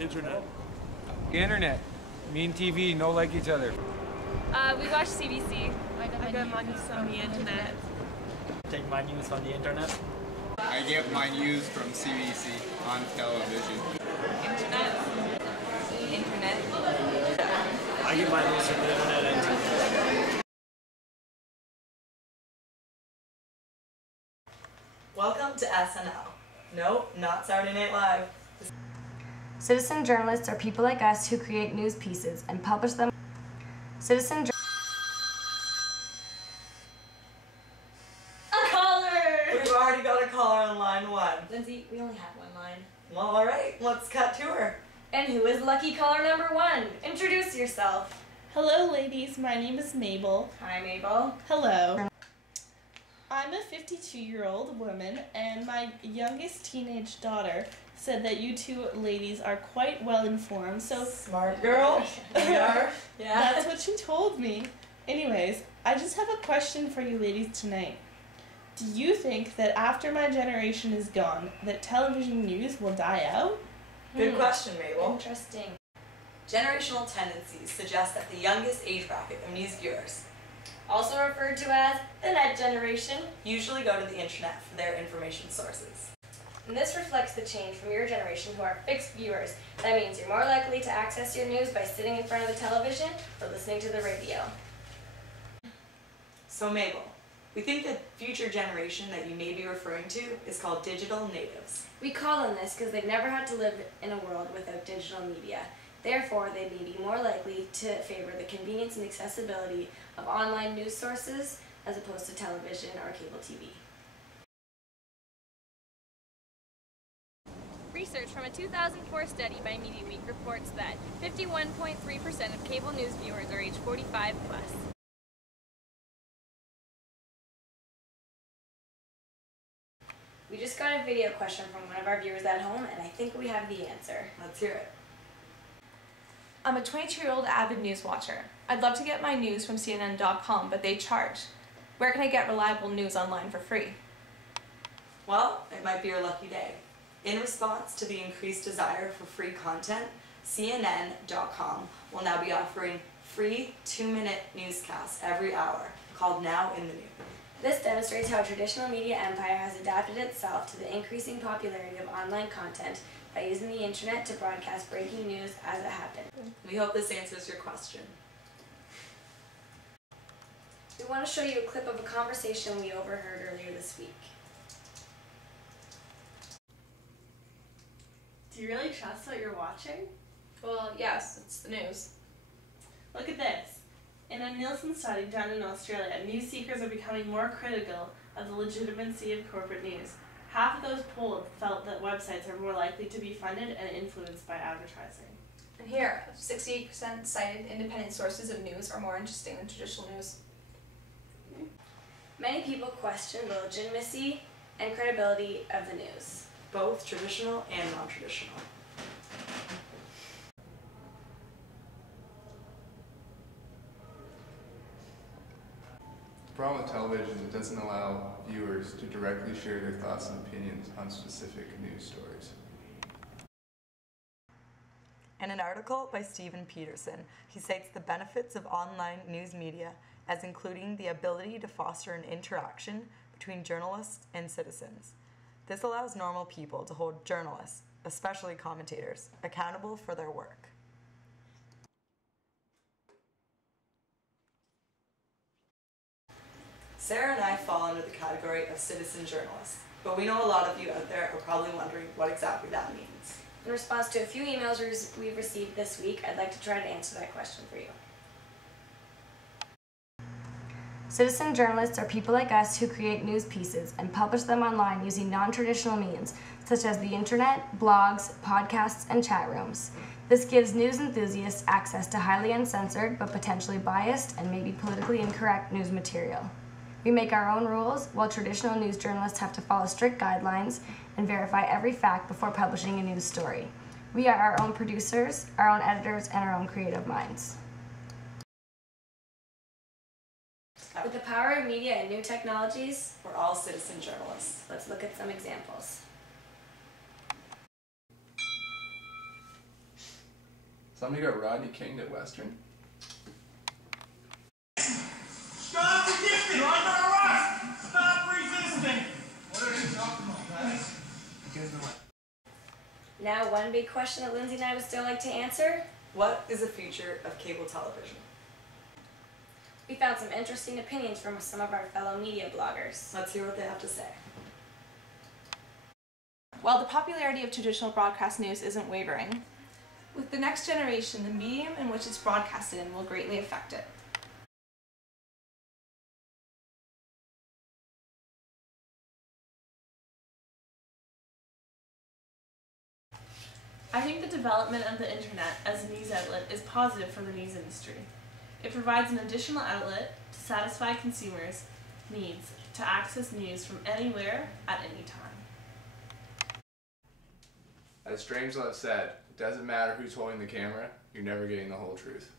Internet. Internet. Me and TV no like each other. We watch CBC. I get my news from the internet. Take my news from the internet. I get my news from CBC on television. Internet. I get my news from the internet and TV. Welcome to SNL. Nope, not Saturday Night Live. Citizen journalists are people like us who create news pieces and publish them. A caller! We've already got a caller on line 1. Lindsay, we only have one line. Well, alright, let's cut to her. And who is lucky caller number 1? Introduce yourself. Hello ladies, my name is Mabel. Hi, Mabel. Hello. I'm a 52-year-old woman, and my youngest teenage daughter said that you two ladies are quite well informed, so Smart girl. We are. Yeah. that's what she told me. Anyways, I just have a question for you ladies tonight. Do you think that after my generation is gone, that television news will die out? Good question, Mabel. Interesting. Generational tendencies suggest that the youngest age bracket of news viewers Also referred to as the net generation. usually go to the internet for their information sources. And this reflects the change from your generation who are fixed viewers. That means you're more likely to access your news by sitting in front of the television or listening to the radio. So Mabel, we think the future generation that you may be referring to is called digital natives. We call them this because they've never had to live in a world without digital media. Therefore, they may be more likely to favor the convenience and accessibility of online news sources as opposed to television or cable TV. Research from a 2004 study by MediaWeek reports that 51.3% of cable news viewers are age 45 plus. We just got a video question from one of our viewers at home, and I think we have the answer. Let's hear it. I'm a 22-year-old avid news watcher. I'd love to get my news from CNN.com, but they charge. Where can I get reliable news online for free? Well, it might be your lucky day. In response to the increased desire for free content, CNN.com will now be offering free 2-minute newscasts every hour called Now in the News. This demonstrates how a traditional media empire has adapted itself to the increasing popularity of online content by using the internet to broadcast breaking news as it happens. We hope this answers your question. We want to show you a clip of a conversation we overheard earlier this week. Do you really trust what you're watching? Well, yes, it's the news. Look at this. In a Nielsen study done in Australia, news seekers are becoming more critical of the legitimacy of corporate news. Half of those polled felt that websites are more likely to be funded and influenced by advertising. And here, 68% cited independent sources of news are more interesting than traditional news. Many people question the legitimacy and credibility of the news. Both traditional and non-traditional. The problem with television is it doesn't allow viewers to directly share their thoughts and opinions on specific news stories. In an article by Stephen Peterson, he cites the benefits of online news media as including the ability to foster an interaction between journalists and citizens. This allows normal people to hold journalists, especially commentators, accountable for their work. Sarah and I fall under the category of citizen journalists, but we know a lot of you out there are probably wondering what exactly that means. In response to a few emails we've received this week, I'd like to try to answer that question for you. Citizen journalists are people like us who create news pieces and publish them online using non-traditional means, such as the internet, blogs, podcasts, and chat rooms. This gives news enthusiasts access to highly uncensored but potentially biased and maybe politically incorrect news material. We make our own rules, while traditional news journalists have to follow strict guidelines and verify every fact before publishing a news story. We are our own producers, our own editors, and our own creative minds. With the power of media and new technologies, We're all citizen journalists. let's look at some examples. Somebody got Rodney Kinged at Western? Stop resisting! You're under arrest! Stop resisting! What are you talking about, guys? You guys know what? Now, one big question that Lindsay and I would still like to answer. What is the future of cable television? We found some interesting opinions from some of our fellow media bloggers. Let's hear what they have to say. While the popularity of traditional broadcast news isn't wavering, with the next generation, the medium in which it's broadcasted in will greatly affect it. I think the development of the internet as a news outlet is positive for the news industry. It provides an additional outlet to satisfy consumers' needs to access news from anywhere at any time. As Strangeloves said, it doesn't matter who's holding the camera, you're never getting the whole truth.